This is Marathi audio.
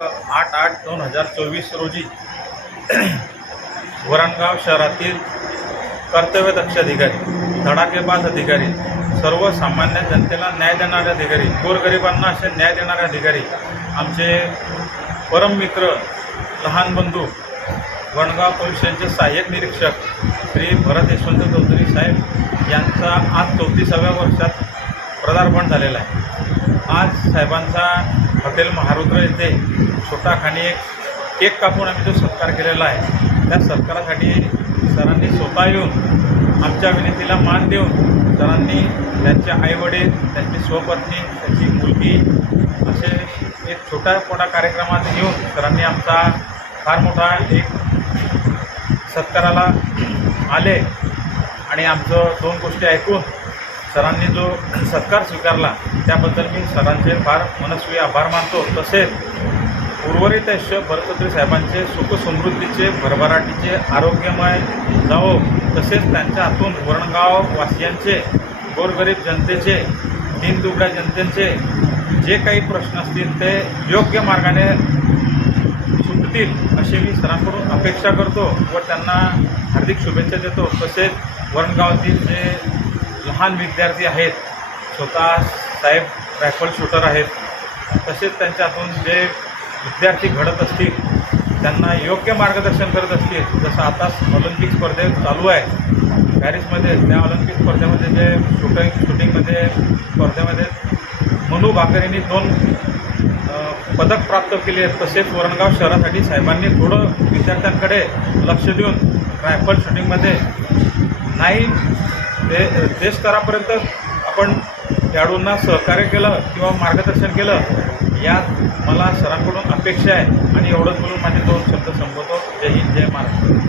आठ आठ दोन हजार चोवीस रोजी वरणगाव शहरातील कर्तव्यदक्ष अधिकारी धडाकेबाज अधिकारी सर्वसामान्य जनतेला न्याय देणारे अधिकारी गोरगरिबांना असे न्याय देणारे अधिकारी आमचे परममित्र लहान बंधू वणगाव पोलीस स्टेशनचे सहाय्यक निरीक्षक श्री भरत यशवंत चौधरी साहेब यांचा आज चौतीसाव्या वर्षात पदार्पण झालेला आहे. आज साहेबांचा हॉटेल महारुद्र येथे छोटा खाणी एक केक कापून आम्ही जो सत्कार केलेला आहे त्या सत्कारासाठी सरांनी स्वतः येऊन आमच्या विनंतीला मान देऊन सरांनी त्यांचे आईवडील त्यांची स्वपत्नी त्यांची मुलगी असे एक छोट्या मोठ्या कार्यक्रमात येऊन सरांनी आमचा फार मोठा एक सत्काराला आले. आणि आमचं दोन गोष्टी ऐकून सरांनी जो सत्कार स्वीकारला त्याबद्दल मी सरांचे फार मनस्वी आभार मानतो. तसेच उर्वरित आयुष्य भरतत्री साहेबांचे सुखसमृद्धीचे भरभराटीचे आरोग्यमय जावो. तसेच त्यांच्या हातून वरणगाव वासियांचे गोरगरीब जनतेचे दीनदुबळ्या जनतेचे जे काही प्रश्न असतील ते योग्य मार्गाने सुटतील अशी मी सरांकडून अपेक्षा करतो व त्यांना हार्दिक शुभेच्छा देतो. तसेच वरणगावातील जे लहान विद्यार्थी आहेत. स्वतः साहेब रायफल शूटर आहेत. तसेच त्यांच्यातून जे विद्यार्थी घडत असतील त्यांना योग्य मार्गदर्शन करत असतील जसं आता ऑलिम्पिक स्पर्धे चालू आहे. पॅरिसमध्ये त्या ऑलिम्पिक स्पर्धेमध्ये जे शूटिंग शूटिंगमध्ये स्पर्धेमध्ये मनू भाकरेंनी दोन पदक प्राप्त केली आहेत. तसेच वरणगाव शहरासाठी साहेबांनी थोडं विद्यार्थ्यांकडे लक्ष देऊन रायफल शूटिंगमध्ये नाही ते देशस्तरापर्यंत आपण खेळाडूंना सहकार्य केलं किंवा मार्गदर्शन केलं यात मला सरांकडून अपेक्षा आहे. आणि एवढंच बोलून माझे दोन शब्द संपवतो. जय हिंद जय महाराष्ट्र.